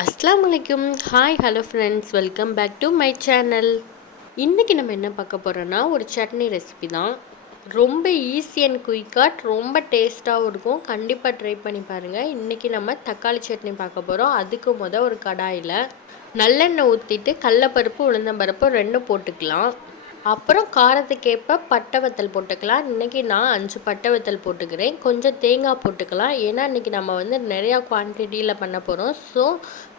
அஸ்ஸலாமு அலைக்கும். Hi hello friends, welcome back to my channel. இன்றைக்கி நம்ம என்ன பார்க்க போகிறோன்னா ஒரு சட்னி ரெசிபி தான். ரொம்ப ஈஸி அண்ட் குயிக்காக ரொம்ப டேஸ்ட்டாகவும் இருக்கும். கண்டிப்பாக ட்ரை பண்ணி பாருங்கள். இன்றைக்கி நம்ம தக்காளி சட்னி பார்க்க போகிறோம். அதுக்கு ஒரு கடாயில் நல்லெண்ணெய் ஊற்றிட்டு கடலைப்பருப்பு உளுந்தம்பருப்பு ரெண்டும் போட்டுக்கலாம். அப்புறம் காரத்துக்கேற்ப பட்டை வத்தல் போட்டுக்கலாம். இன்றைக்கி நான் 5 பட்டை வத்தல் போட்டுக்கிறேன். கொஞ்சம் தேங்காய் போட்டுக்கலாம். ஏன்னா இன்றைக்கி நம்ம நிறையா குவான்டிட்டியில் பண்ண போகிறோம். ஸோ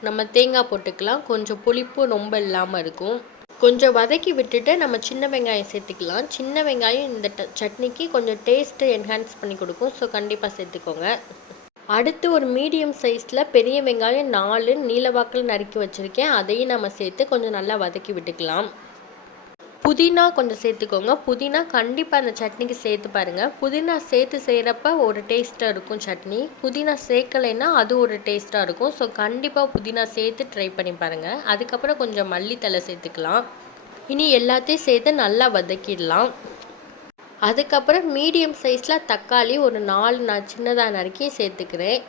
நம்ம தேங்காய் போட்டுக்கலாம். கொஞ்சம் புளிப்பு ரொம்ப இல்லாமல் இருக்கும். கொஞ்சம் வதக்கி விட்டுட்டு நம்ம சின்ன வெங்காயம் சேர்த்துக்கலாம். சின்ன வெங்காயம் இந்த சட்னிக்கு கொஞ்சம் டேஸ்ட்டு என்ஹான்ஸ் பண்ணி கொடுக்கும். ஸோ கண்டிப்பாக சேர்த்துக்கோங்க. அடுத்து ஒரு மீடியம் சைஸில் பெரிய வெங்காயம் 4 நீளவாக்கில் நறுக்கி வச்சுருக்கேன். அதையும் நம்ம சேர்த்து கொஞ்சம் நல்லா வதக்கி விட்டுக்கலாம். புதினா கொஞ்சம் சேர்த்துக்கோங்க. புதினா கண்டிப்பாக அந்த சட்னிக்கு சேர்த்து பாருங்கள். புதினா சேர்த்து செய்கிறப்ப ஒரு டேஸ்ட்டாக இருக்கும் சட்னி. புதினா சேர்க்கலைன்னா அது ஒரு டேஸ்ட்டாக இருக்கும். ஸோ கண்டிப்பாக புதினா சேர்த்து ட்ரை பண்ணி பாருங்கள். அதுக்கப்புறம் கொஞ்சம் மல்லித்தழை சேர்த்துக்கலாம். இனி எல்லாத்தையும் சேர்த்து நல்லா வதக்கிடலாம். அதுக்கப்புறம் மீடியம் சைஸில் தக்காளி ஒரு 4 நான் சின்னதாக நறுக்கி சேர்த்துக்கிறேன்.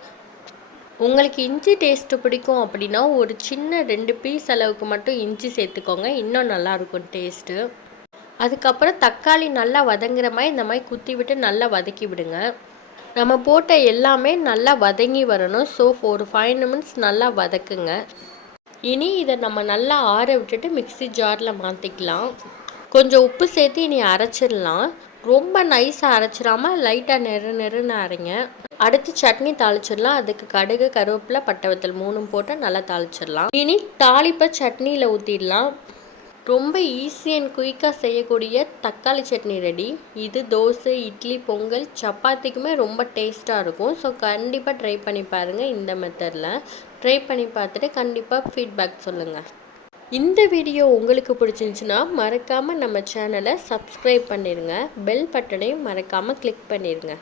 உங்களுக்கு இஞ்சி டேஸ்ட்டு பிடிக்கும் அப்படின்னா ஒரு சின்ன 2 பீஸ் அளவுக்கு மட்டும் இஞ்சி சேர்த்துக்கோங்க. இன்னும் நல்லாயிருக்கும் டேஸ்ட்டு. அதுக்கப்புறம் தக்காளி நல்லா வதங்குற மாதிரி இந்த மாதிரி குத்தி விட்டு நல்லா வதக்கி விடுங்க. நம்ம போட்ட எல்லாமே நல்லா வதங்கி வரணும். ஸோ ஒரு 5 நிமிட்ஸ் நல்லா வதக்குங்க. இனி இதை நம்ம நல்லா ஆற விட்டுட்டு மிக்ஸி ஜாரில் மாற்றிக்கலாம். கொஞ்சம் உப்பு சேர்த்து இனி அரைச்சிடலாம். ரொம்ப நைஸாக அரைச்சிடாமல் லைட்டாக நெருன்னு அரைங்க. அடுத்து சட்னி தாளிச்சிடலாம். அதுக்கு கடுகு, கருவேப்பிலை, பட்டை வத்தல் 3 போட்டு நல்லா தாளிச்சிடலாம். இனி தாளிப்பை சட்னியில் ஊற்றிடலாம். ரொம்ப ஈஸி அண்ட் குயிக்காக செய்யக்கூடிய தக்காளி சட்னி ரெடி. இது தோசை, இட்லி, பொங்கல், சப்பாத்திக்குமே ரொம்ப டேஸ்ட்டாக இருக்கும். ஸோ கண்டிப்பாக ட்ரை பண்ணி பாருங்கள். இந்த மெத்தடில் ட்ரை பண்ணி பார்த்துட்டு கண்டிப்பாக ஃபீட்பேக் சொல்லுங்கள். இந்த வீடியோ உங்களுக்கு பிடிச்சிருந்துச்சுன்னா மறக்காமல் நம்ம சேனலை சப்ஸ்கிரைப் பண்ணிடுங்க. பெல் பட்டனையும் மறக்காமல் கிளிக் பண்ணிடுங்க.